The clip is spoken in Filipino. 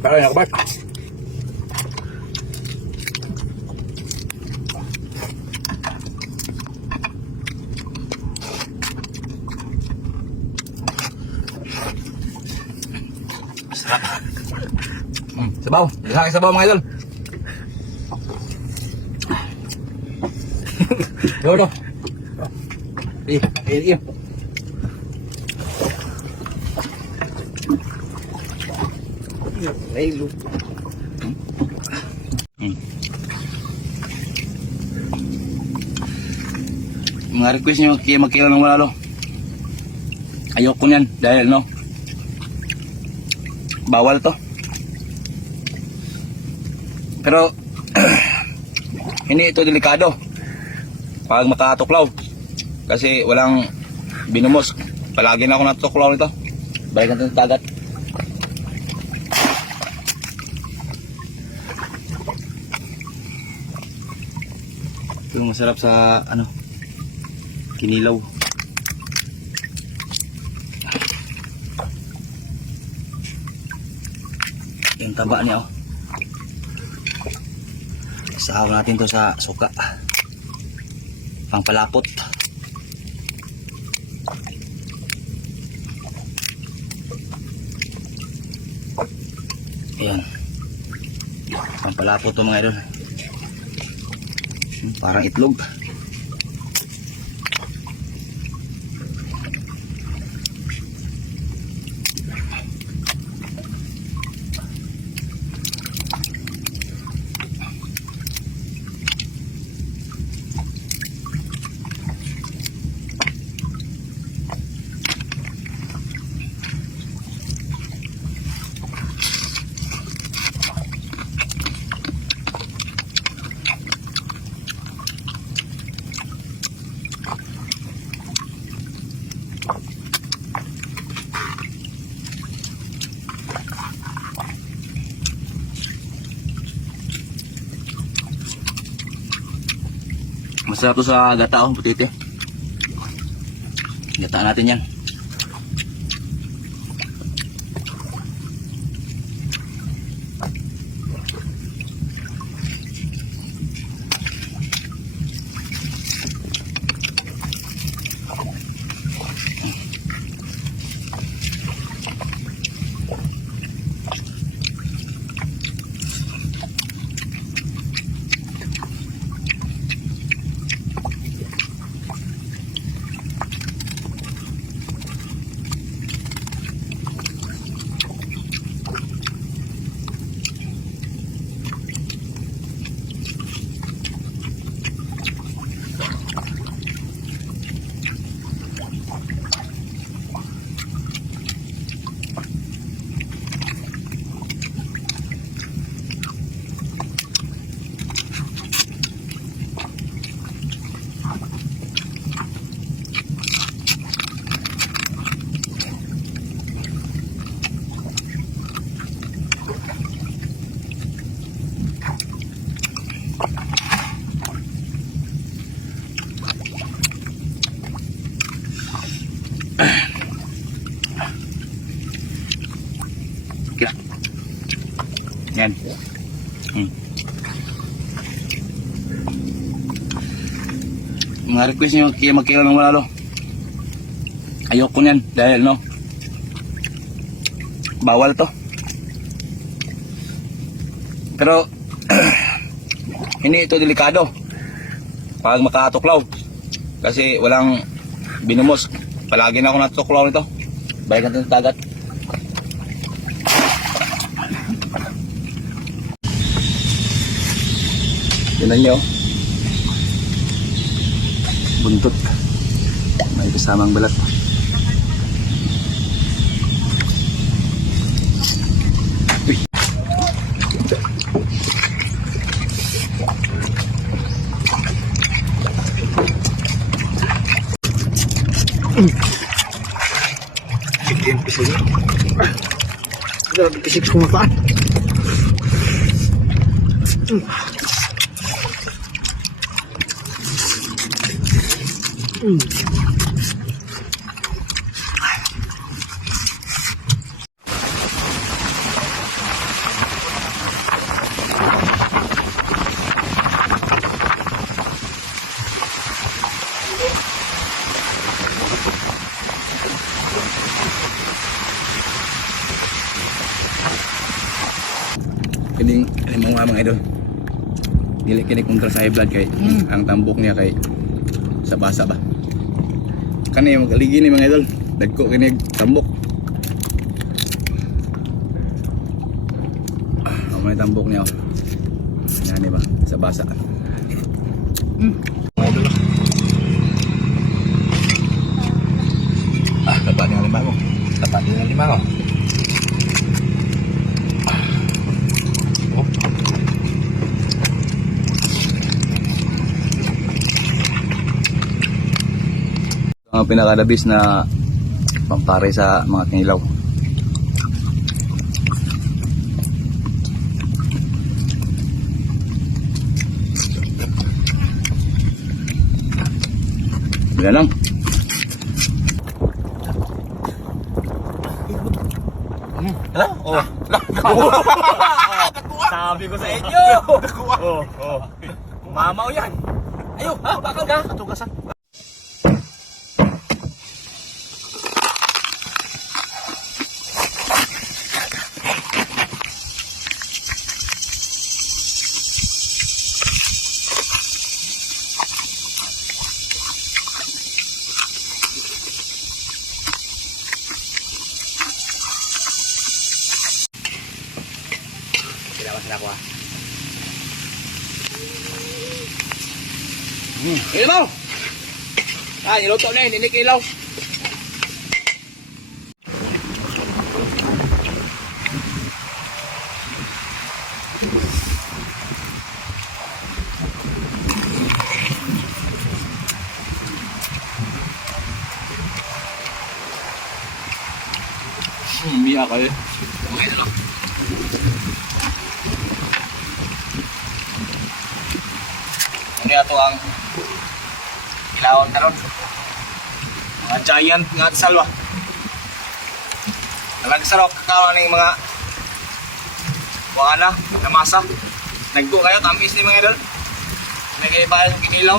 Para na kabat. Sarap. Sabaw. Isang sabaw mga idol. Yo. Iya. Đây luôn. Mga request nyo kaya magkila ng wala lo. Ayoko niyan dahil no. Bawal to. Pero hindi ito delikado pag makatuklaw kasi walang binumos. Palagi na ako natuklaw nito. Balik natin sa dagat. Ito yung masarap sa ano, kinilaw. Yung taba niya oh. Saaw natin to sa suka. Pangpalapot. Ayan. Pangpalapot to mga idol. Parang itlog. Masarap to sa gata oh, putite. Gata natin yan. Yan. Mga request nyo kaya magkila ng wala lo. Ayoko niyan dahil no. Bawal to. Pero hindi ito delikado pag makatuklaw kasi walang binumos. Palagi na ako natuklaw nito. Balik natin sa dagat. Tignan nyo. Buntot. May kasamang balat. Uy. Sige, pisig. Grabe pisig sa kumapaan. kining mga idol. Dili kini kontra sa high blood kay ang tambok niya kay sa basa ba. Kani yung galigi ni mga idol. Dagko kini tambok. May tambok niya. Yan ba sa basa. Tapat ng limango. Tapat din ng limango. Ang pinakadabis na pampare sa mga kinilaw. Bila lang. Hala? Oh. Sabi ko sa inyo. Oh. Mamaw yan. Ayo, bakal ka. Katugasan. Sila ko ah. Ilaw! Niluto na yun, nilik ilaw. Miya kayo. Okay na lang. Ano ito ang ilawang taron? Mga giant nga salwa. Nalagsarok kakawa ng mga wala na masa. Naggo kayo, tamis ni mga idol. Nagay ba yung kinilaw?